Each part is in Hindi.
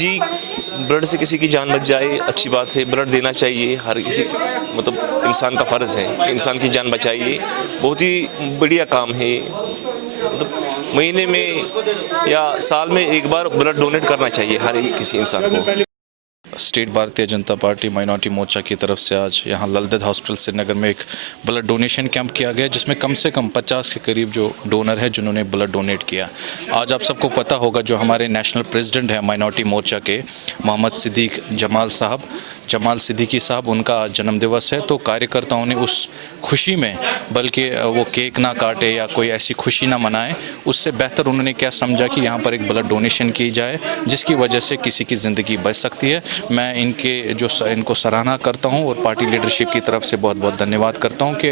जी, ब्लड से किसी की जान लग जाए अच्छी बात है, ब्लड देना चाहिए हर किसी, मतलब इंसान का फ़र्ज़ है कि इंसान की जान बचाइए। बहुत ही बढ़िया काम है ये। मतलब महीने में या साल में एक बार ब्लड डोनेट करना चाहिए हर एक किसी इंसान को। State Bharatiya Janata party minority मोर्चा की तरफ से आज यहाँ ललदेद हॉस्पिटल श्रीनगर में एक ब्लड डोनेशन कैंप किया गया, जिसमें कम से कम 50 के करीब जो डोनर है जिन्होंने ब्लड डोनेट किया। आज आप सबको पता होगा जो हमारे नेशनल प्रेसिडेंट है माइनॉरिटी मोर्चा के मोहम्मद जमाल सिद्दीकी साहब, उनका जन्मदिवस है। तो कार्यकर्ताओं ने उस खुशी में बल्कि वो केक ना काटे या कोई ऐसी खुशी ना मनाए, उससे बेहतर उन्होंने क्या समझा कि यहाँ पर एक ब्लड डोनेशन की जाए जिसकी वजह से किसी की ज़िंदगी बच सकती है। मैं इनको सराहना करता हूँ और पार्टी लीडरशिप की तरफ से बहुत बहुत धन्यवाद करता हूँ कि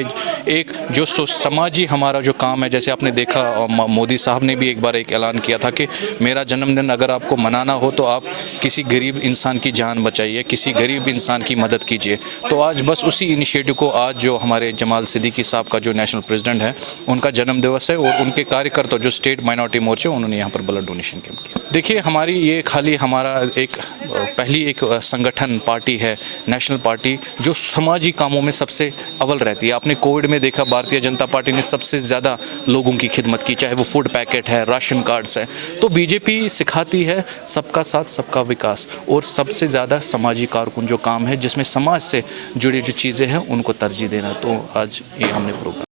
एक जो समाजी हमारा जो काम है, जैसे आपने देखा मोदी साहब ने भी एक बार एक ऐलान किया था कि मेरा जन्मदिन अगर आपको मनाना हो तो आप किसी गरीब इंसान की जान बचाइए, किसी गरीब इंसान की मदद कीजिए। तो आज बस उसी इनिशिएटिव को आज जो हमारे जमाल सिद्दीकी साहब का जो नेशनल प्रेसिडेंट है उनका जन्मदिवस है और उनके कार्यकर्ता जो स्टेट माइनॉरिटी मोर्चे उन्होंने यहाँ पर ब्लड डोनेशन कैंप किया। देखिए, हमारी ये खाली हमारा एक पहली एक संगठन पार्टी है, नेशनल पार्टी, जो समाजी कामों में सबसे अव्वल रहती है। आपने कोविड में देखा भारतीय जनता पार्टी ने सबसे ज़्यादा लोगों की खिदमत की, चाहे वो फूड पैकेट है, राशन कार्ड्स है। तो बीजेपी सिखाती है सबका साथ सबका विकास, और सबसे ज़्यादा समाजी कारकुन जो काम है जिसमें समाज से जुड़ी जो चीज़ें हैं उनको तरजीह देना। तो आज ये हमने प्रोग्राम